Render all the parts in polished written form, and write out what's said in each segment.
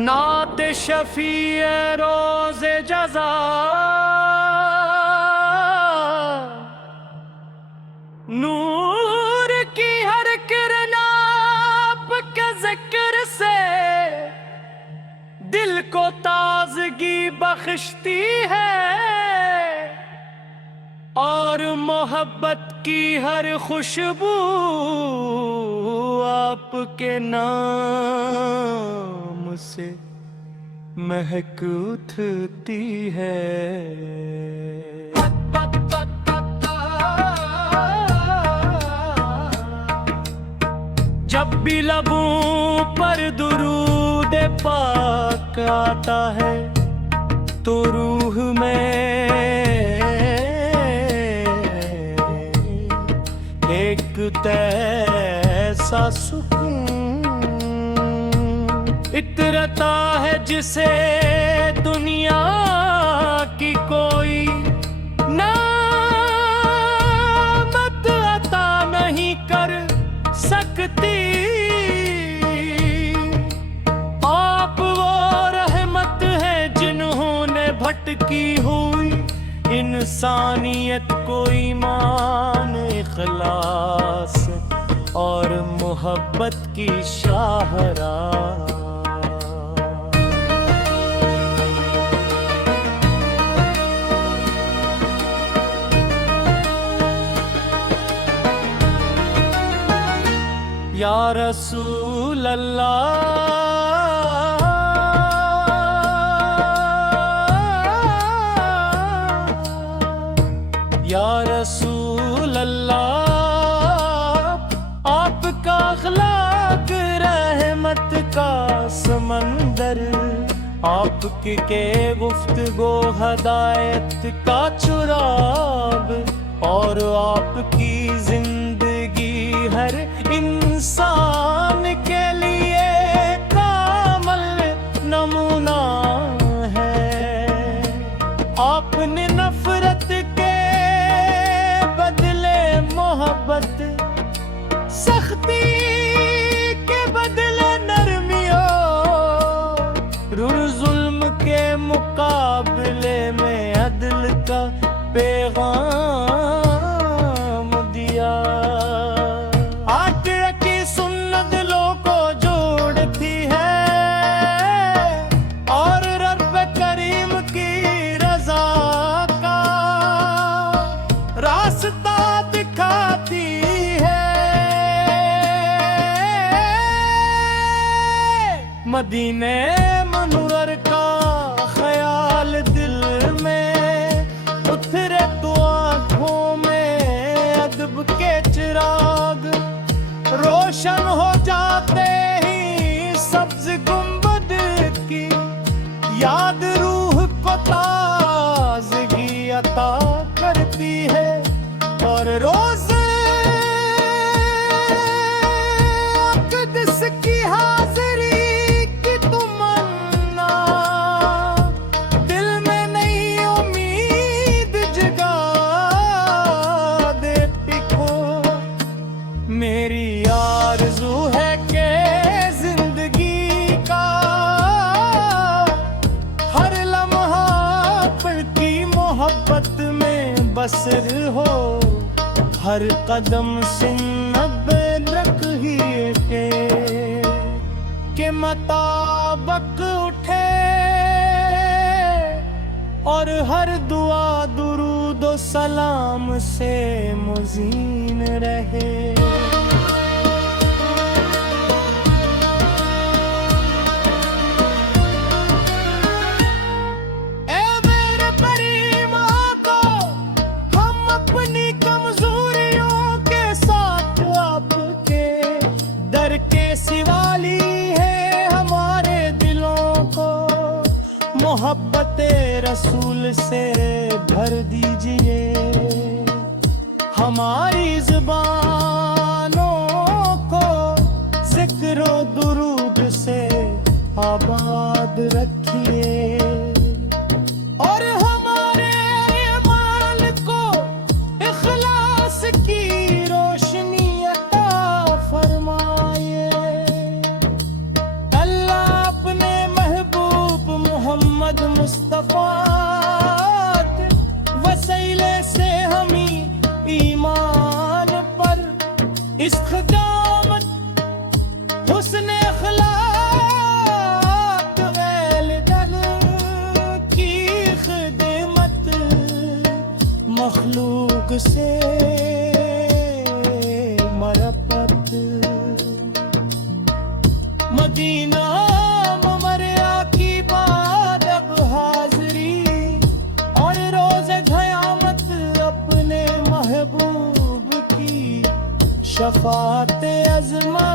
नात शफी रोज़े जज़ा नूर की हर किरण आपके जिक्र से दिल को ताजगी बख्शती है और मोहब्बत की हर खुशबू आपके नाम से महक उठती है। जब भी लबों पर दुरूद पाक आता है तो रूह में एक तैसा सुकून इतरता है जिसे दुनिया की कोई नामत अता नहीं कर सकती। आप वो रहमत है जिन्होंने भटकी हुई इंसानियत को ईमान, इखलास और मोहब्बत की शाहराह। या रसूल अल्लाह, या रसूल अल्लाह, आपका अखलाक रहमत का समंदर, आपकी के गुफ्तगो हदायत का चुराग और आपकी जिंदगी हर इंसान के लिए कामल नमूना है। आपने नफरत के बदले मोहब्बत, सख्ती के बदले नरमियों, जुल्म के मुकाबले में अदल का पैगाम दिया। रास्ता दिखाती है मदीने मनवर का ख्याल दिल में उतरे तो आँखों में अदब के चिराग रोशन हो जाते ही सब्ज गुंबद की याद रूह को ताजगी अता करती है। और रोज अक़दस की हाज़िरी की तमन्ना दिल में नई उम्मीद जगा देती को। मेरी आरज़ू है कि जिंदगी का हर लम्हा आपकी मोहब्बत में बसर हो, हर कदम से नब्बे रख ही के मुताबिक उठे और हर दुआ दुरूद और सलाम से मुज़ीन रहे। मोहब्बत रसूल से भर दीजिए हमारी ज़ुबानों को, ज़िक्र दुरूद से आबाद रखिए और हमारे ईमान को इश्क दामत हुस्न अखलाक वैल दल की खिदमत मखलूक से मरपत मदीना ममरिया की बाद अब हाजरी और रोज़े क़यामत अपने महबूब की शफात अज़मा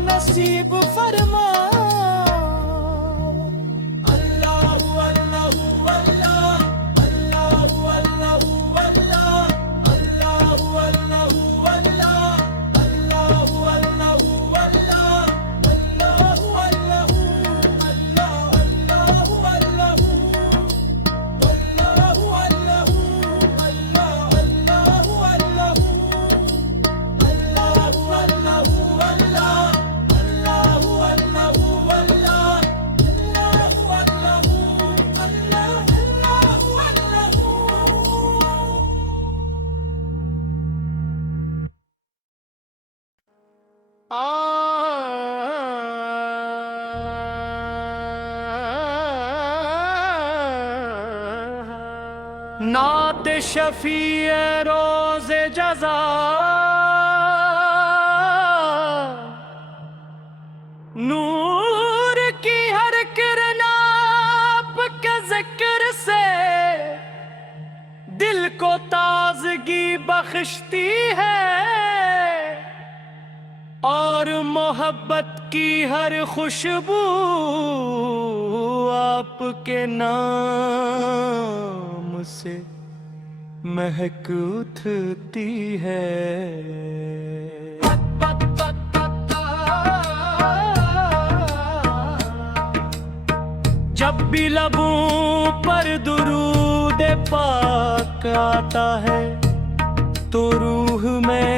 नसीब फरमा। अल्लाहु अल्लाहु अल्लाह अल्लाहु अल्लाहु अल्लाह अल्लाहु अल्लाहु अल्लाह अल्लाहु अल्लाहु अल्लाह अल्लाहु अल्लाहु अल्लाह अल्लाहु अल्लाहु अल्लाहु अल्लाहु अल्लाह अल्लाहु अल्लाहु अल्लाहु अल्लाहु अल्लाह अल्लाहु अल्लाहु अल्लाह अल्लाहु अल्लाहु अल्लाहु अल्लाहु नात शफीए रोज़े जज़ा नूर की हर किरण आपके ज़िक्र से दिल को ताज़गी बख्शती है और मोहब्बत की हर खुशबू आपके नाम से महक उठती है। जब भी लबों पर दुरूद पाक आता है तो रूह में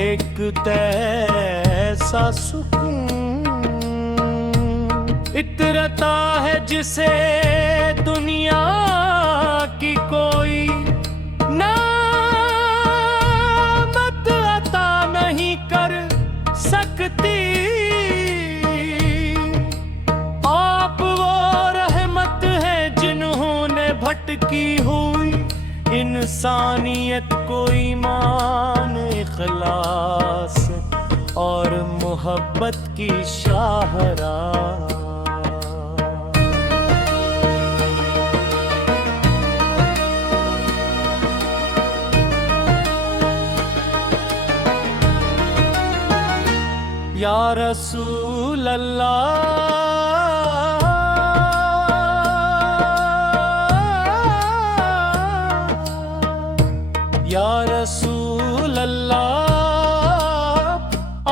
एक तैसा सुकून इतरता है जिसे दुनिया की कोई नामत अता नहीं कर सकती। आप वो रहमत है जिन्होंने भटकी हुई इंसानियत को ईमान इखलास और मोहब्बत की शाहराह। या रसूल अल्लाह या रसूल अल्लाह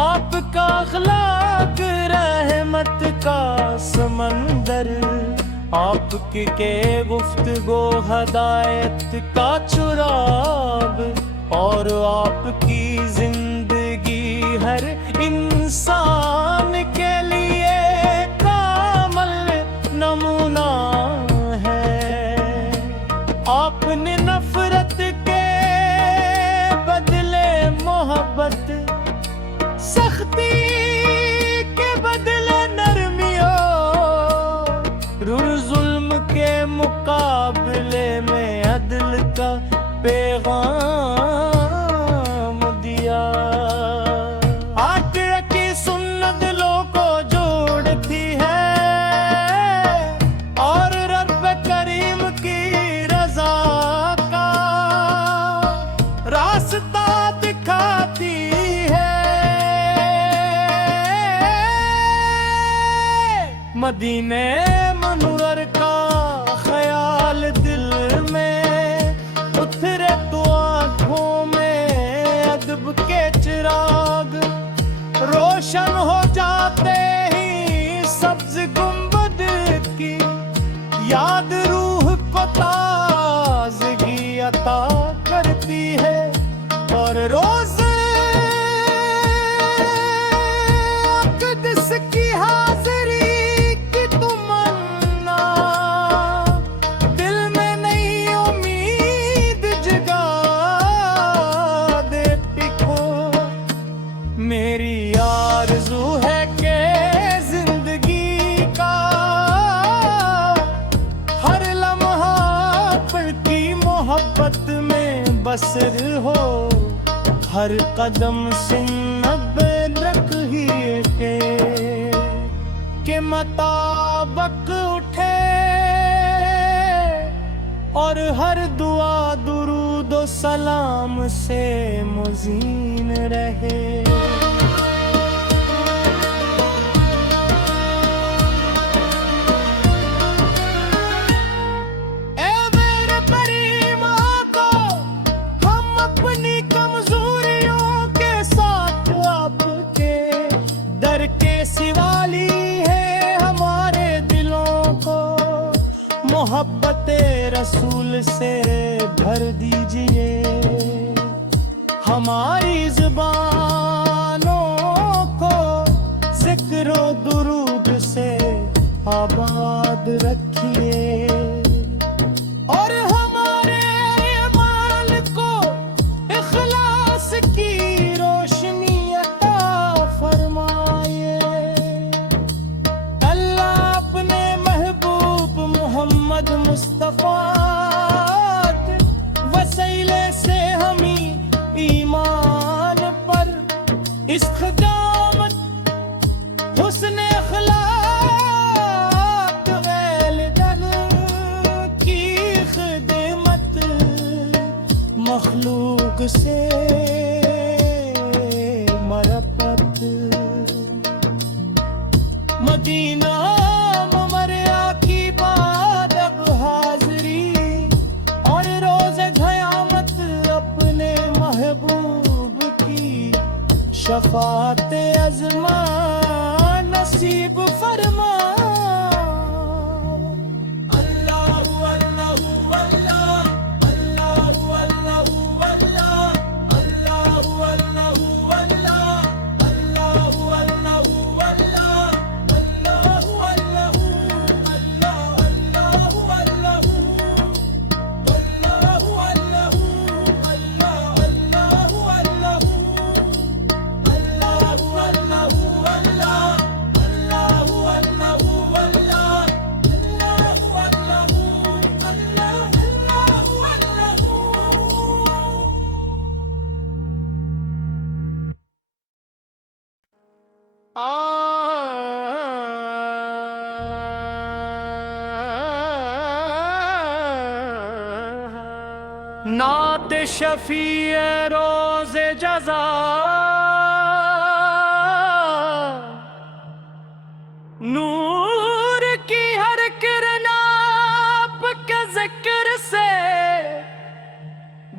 आपका अखलाक रहमत का समंदर आपके गुफ्तगो हदायत का चुराग और आपकी जिंदगी हर इंसान के लिए कामल नमूना है। आपने नफरत के बदले मोहब्बत सख्ती के बदले नरमियों जुल्म के मुकाबले में अदल का पैगाम दिया। आक़िर की सुन्नत दिलों को जोड़ती है और रब करीम की रजा का रास्ता दिखाती है। मदीने मुनव्वर का ख्याल दिल में उतरे तो आँखों में अदब के चिराग रोशन हो जाते ही सब्ज गुंबद की याद रूह को ताज़गी अता करती है। और रोज़ अक़दस की हाज़िरी की तमन्ना दिल में नई उम्मीद मुनकसर हो, हर कदम सुन्नत रख ही के मुताबिक उठे, और हर दुआ दुरूद व सलाम से मुजीन रहे। ए मेरे करीम आका, हम अपनी कमजोरियों के साथ आपके दर के सिवाली है हमारे दिलों को, मोहब्बत रसूल से भर दीजिए, हमारी जुबानों को जिक्र दुरूद से आबाद रखिए, और हमारे ईमान को इखलास की रोशनी अता फरमाए। अल्लाह अपने महबूब मोहम्मद मुस्तफा वसीले से हमी ईमान पर इस खिदामत हुस्न अखलाक वैलदन की खिदमत मखलूक से मरफत। मदीना ममरिया की बात अब हाजरी, और रोज़े क़यामत अपने महबूब की शफाअत अज़मा नसीब फरमा। अल्लाहु अल्लाहु अल्लाह, अल्लाहु अल्लाहु अल्लाह, अल्लाहु अल्लाहु अल्लाह, अल्लाहु अल्लाहु अल्लाह, अल्लाहु अल्लाहु अल्लाह, अल्लाहु अल्लाहु अल्लाहु अल्लाहु अल्लाह, अल्लाहु अल्लाहु अल्लाहु अल्लाहु अल्लाह, अल्लाहु अल्लाहु अल्लाह, अल्लाहु अल्लाहु नात शफीए रोज़े जज़ा, नूर की हर किरण आपके जिक्र से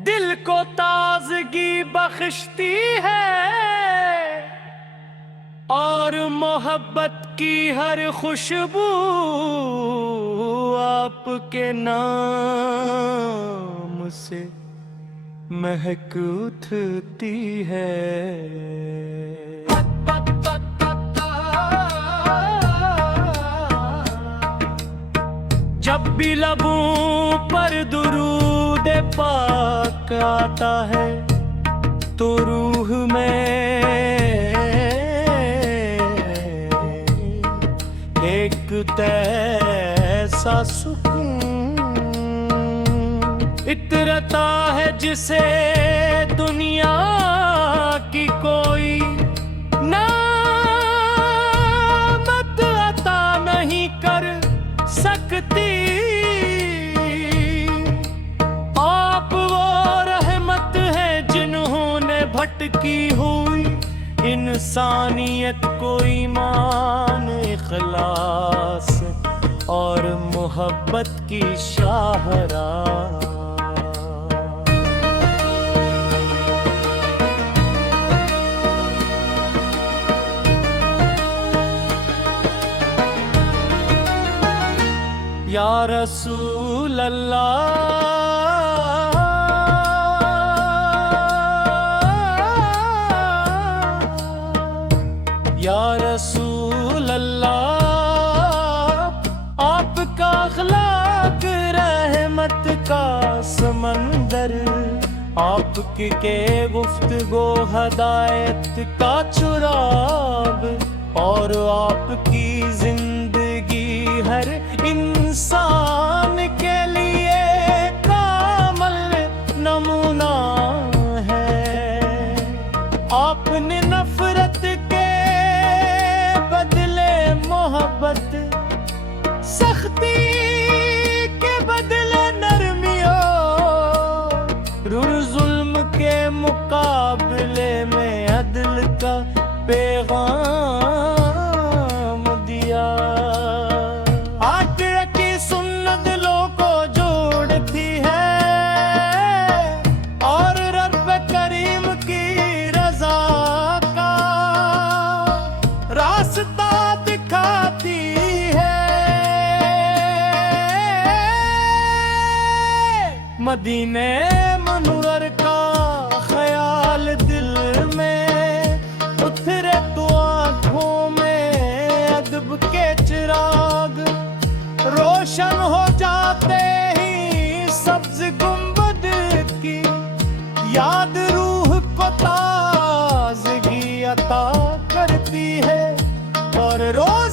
दिल को ताजगी बख्शती है, और मोहब्बत की हर खुशबू आपके नाम से महक उठती है। जब भी लबों पर दुरूद पाक आता है, तो रूह में एक तैसा सुकून इतरता है, जिसे दुनिया की कोई नामत अता नहीं कर सकती। आप वो रहमत है जिन्होंने भटकी हुई इंसानियत को ईमान, इखलास और मोहब्बत की शाहराह। या रसूल अल्लाह, या रसूल अल्लाह, आपका अखलाक रहमत का समंदर, आपकी के गुफ्तगो हदायत का चुराग, और आपकी जिंदगी हर इंसान के लिए कामल नमूना पैगाम दिया। आकिरा की सुन्नत दिलों को जोड़ती है और रब करीम की रजा का रास्ता दिखाती है। मदीने मुनव्वर का ख्याल दिल में उतरे तो आँखों में अदब के चिराग रोशन हो जाते ही सब्ज गुंबद की याद रूह को ताजगी अता करती है और रोज